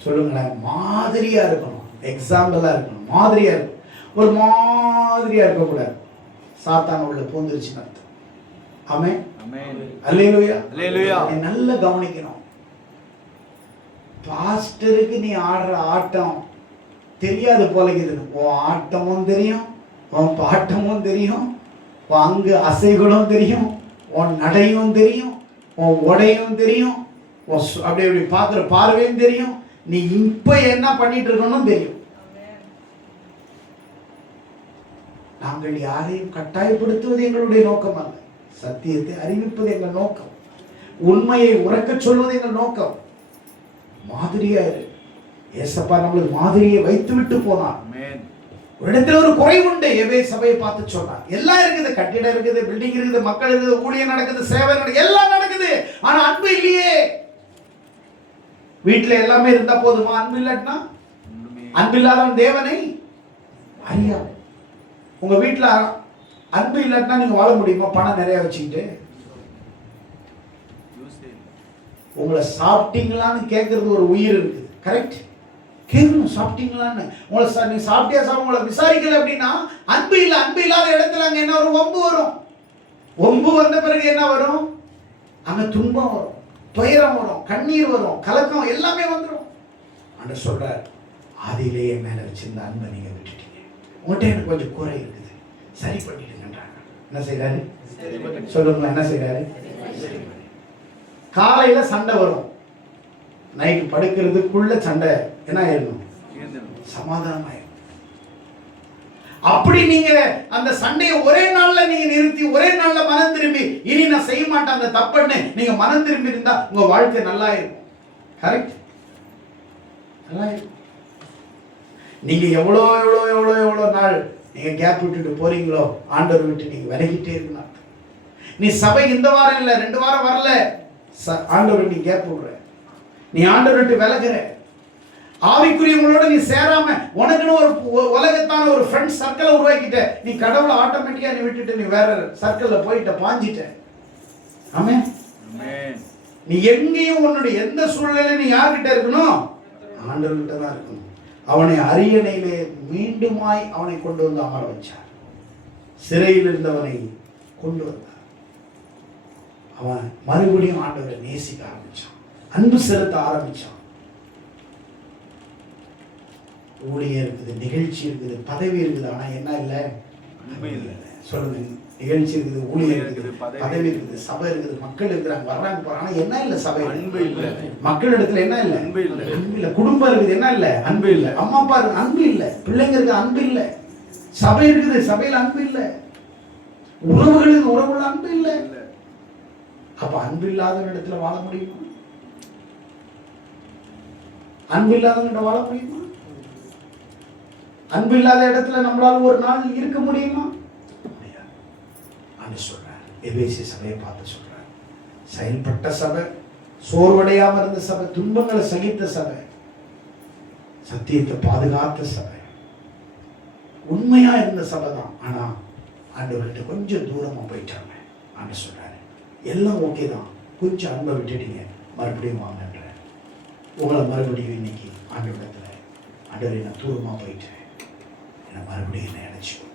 சொல்லுங்களேன். மாதிரியா இருக்கணும், எக்ஸாம்பிளா இருக்கணும், மாதிரியா இருக்கணும். ஒரு மாதிரியா இருக்கக்கூடாது. சாத்தான் உள்ள பூந்துருச்சுன்னு அர்த்தம். ஆமென். அல்லேலூயா. நீ நல்லா கவனிக்கணும். பாஸ்டருக்கு நீ ஆடுற ஆட்டம் தெரியாது போல இருக்குது. உன் ஆட்டமும் தெரியும், உன் பாட்டமும் தெரியும், உன் அங்கு அசைகளும் தெரியும், உன் நடையும் தெரியும், உன் உடையும் தெரியும், அப்படி அப்படி பார்க்குற பார்வையும் தெரியும். நீ இப்ப என்ன பண்ணிட்டு இருக்கணும் தெரியும். நாங்கள் யாரையும் கட்டாயப்படுத்துவது எங்களுடைய நோக்கம் அல்ல. சத்தியத்தை அறிவிப்பது எங்கள் நோக்கம். உண்மையை உறக்க சொல்வது எங்கள் நோக்கம். மாதிரியா இரு. ஏசப்பா நம்மளுக்கு மாதிரியை வைத்து விட்டு போனார். ஒரு இடத்துல ஒரு குறை உண்டு. எவே சபையை பார்த்து சொன்னார். எல்லாம் இருக்குது, கட்டிடம் இருக்குது, பில்டிங் இருக்குது, மக்கள் இருக்குது, ஊழியம் நடக்குது, சேவை நடக்குது, எல்லாம் நடக்குது. ஆனா அன்பு இல்லையே. வீட்டுல எல்லாமே இருந்தா போதுமா? அன்பு இல்லாட்டினா? அன்பு இல்லாதவன் தேவனை அறியா. உங்க வீட்டுல அன்பு இல்லாட்டினா நீங்க வாழ முடியுமா? பணம் நிறைய வச்சுக்கிட்டு உங்களை சாப்பிட்டீங்களான்னு கேட்கறது ஒரு உயிர் இருக்குது. கரெக்ட்? கேட்கணும் சாப்பிட்டீங்களான்னு. உங்களை நீ சாப்பிட்டியா உங்களை விசாரிக்கல அப்படின்னா அன்பு இல்லை. அன்பு இல்லாத இடத்துல அங்க என்ன வரும்? வம்பு வரும். வம்பு வந்த பிறகு என்ன வரும்? அங்க துன்பம் வரும், துயரம் வரும், கண்ணீர் வரும், கலக்கம், எல்லாமே வந்துடும். அன்று சொல்றார், ஆதியிலேயே மேல வச்சிருந்த அன்பை நீங்க விட்டுட்டீங்க. உங்கள்கிட்ட எனக்கு கொஞ்சம் குறை இருக்குது, சரி பண்ணிடுங்கன்றாங்க. என்ன செய்யறாரு? சொல்லுங்களா, என்ன செய்யறாரு? காலையில சண்டை வரும், நைட்டு படுக்கிறதுக்குள்ள சண்டை என்ன ஆயிடணும்? சமாதானம் ஆயிடும். அப்படி நீங்க அந்த சண்டையை ஒரே நாள்ல நீங்க நிறுத்தி, ஒரே நாள்ல மனம் திரும்பி, இனி நான் செய்ய மாட்டேன் அந்த தப்புன்னு நீங்க மனம் திரும்பி இருந்தா உங்க வாழ்க்கை நல்லா இருக்கும். கரெக்ட்? நல்லா இருக்கும். நீங்க எவ்வளோ எவ்வளோ எவ்வளோ எவ்வளோ நாள் நீங்க கேப் விட்டுட்டு போறீங்களோ, ஆண்டவர் விட்டு நீங்க விலகிட்டே இருக்கணும். நீ சபை இந்த வாரம் இல்லை, 2 வாரம் வரல, ஆண்டவர் நீ கேப் விடுற, நீ ஆண்டவர் விட்டு விலகுற, ஆவிக்குரியவங்களோட நீ சேராம உனக்குன்னு ஒரு உலகத்தான ஒரு ஃப்ரெண்ட் சர்க்கிளை உருவாக்கிட்ட, நீ கடவுளை ஆட்டோமேட்டிக்கா நீ விட்டுட்டு நீ வேற சர்க்கிள்ல போயிட்ட, பாஞ்சிட்ட. ஆமென். நீ எங்கேயும் உன்னுடைய எந்த சூழ்நிலையில நீ யார்கிட்ட இருக்கணும்? ஆண்டவர்கிட்ட தான் இருக்கணும். அவனை அரியணையிலே மீண்டுமாய் அவனை கொண்டு வந்து அமர வச்சார். சிறையில் இருந்தவனை கொண்டு வந்தார். அவன் மறுபடியும் ஆண்டவரை நேசிக்க ஆரம்பிச்சான், அன்பு செலுத்த ஆரம்பிச்சான். ஊழியம் இருக்குது, நிகழ்ச்சி இருக்குது, பதவி இருக்குது, ஆனா என்ன இல்லை? அன்பு இல்லை. சொல்லுங்க. நிகழ்ச்சி இருக்குது, ஊழியம் இருக்குது, பதவி இருக்குது, சபை இருக்குது, மக்கள் இருக்கிறாங்க, வர்றாங்க போறாங்க, என்ன இல்லை? சபை அன்பு இல்லை. மக்கள் இடத்துல என்ன இல்லை? அன்பு இல்லை. அன்பு இல்லை. குடும்பம் இருக்குது, என்ன இல்லை? அன்பு இல்லை. அம்மா அப்பா இருக்கு, அன்பு இல்லை. பிள்ளைங்க இருக்கு, அன்பு இல்லை. சபை இருக்குது, சபையில் அன்பு இல்லை. உறவுகள் இருக்கு, உறவுல அன்பு இல்லை. அப்ப அன்பு இல்லாத இடத்துல வாழ முடியுமா? அன்பு இல்லாத வாழ முடியுமா? அன்பு இல்லாத இடத்துல நம்மளால ஒரு நாள் இருக்க முடியுமா? சொல்றார். எபேசி சபையை பார்த்து சொல்றார், செயல்பட்ட சபை, சோர்வடையாம இருந்த சபை, துன்பங்களை சகித்த சபை, சத்தியத்தை பாதுகாத்த சபை, உண்மையா இருந்த சபை தான். ஆனா ஆண்டவர்கிட்ட கொஞ்சம் தூரமா போயிட்டாங்க. ஆண்டு சொல்றாரு, எல்லாம் ஓகே தான், கொஞ்சம் அன்பை விட்டுட்டீங்க, மறுபடியும் வாங்கன்ற. உங்களை மறுபடியும் இன்னைக்கு ஆண்டவரிடத்துல, ஆண்டவரை நான் தூரமா போயிட்டேன், என்னை மறுபடியும் என்ன நினைச்சுக்கோ,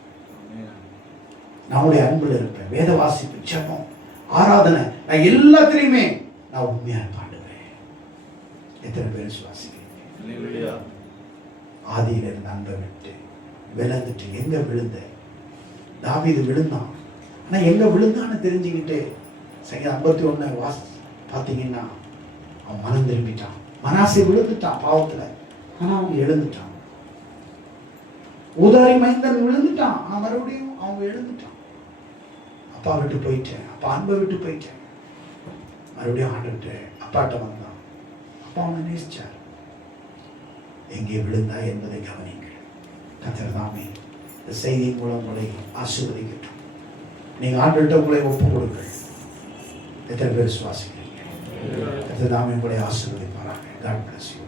நம்முடைய அன்புல இருப்பேன், வேத வாசிப்பு, ஜெபம், ஆராதனை, நான் எல்லாத்திலையுமே நான் உண்மையா பாடுவேன். எத்தனை பேர் விசுவாசிக்கிறீங்க? ஆதியில இருந்த அன்பை விட்டு விழுந்துட்டு எங்க விழுந்த? தாவீது விழுந்தான், ஆனா எங்க விழுந்தான்னு தெரிஞ்சுக்கிட்டு சங்கீதம் 51 பார்த்தீங்கன்னா அவன் மனம் திரும்பிட்டான். மனாசே விழுந்துட்டான் பாவத்துல, ஆனா அவன் எழுந்துட்டான். ஊதாரி மைந்தன் விழுந்துட்டான், ஆனா மறுபடியும் அவங்க எழுந்துட்டான். அப்பா விட்டு போயிட்டேன், அப்பா அன்பை விட்டு போயிட்டேன், மறுபடியும் ஆண்டுட்டு அப்பாட்ட வந்தான். அப்பா அவனை நேசிச்சார். எங்கே விழுந்தா என்பதை கவனிங்கள். கர்த்தர் தாமே இந்த செய்தி மூலம் உங்களை ஆசீர்வதிக்கட்டும். நீங்க ஆண்டுகிட்ட உங்களை ஒப்பு கொடுங்கள். எத்தனை பேர் விசுவாசிக்கிறீங்க? கர்த்தர் தாமே உங்களை ஆசீர்வதிப்பாராக. God bless you.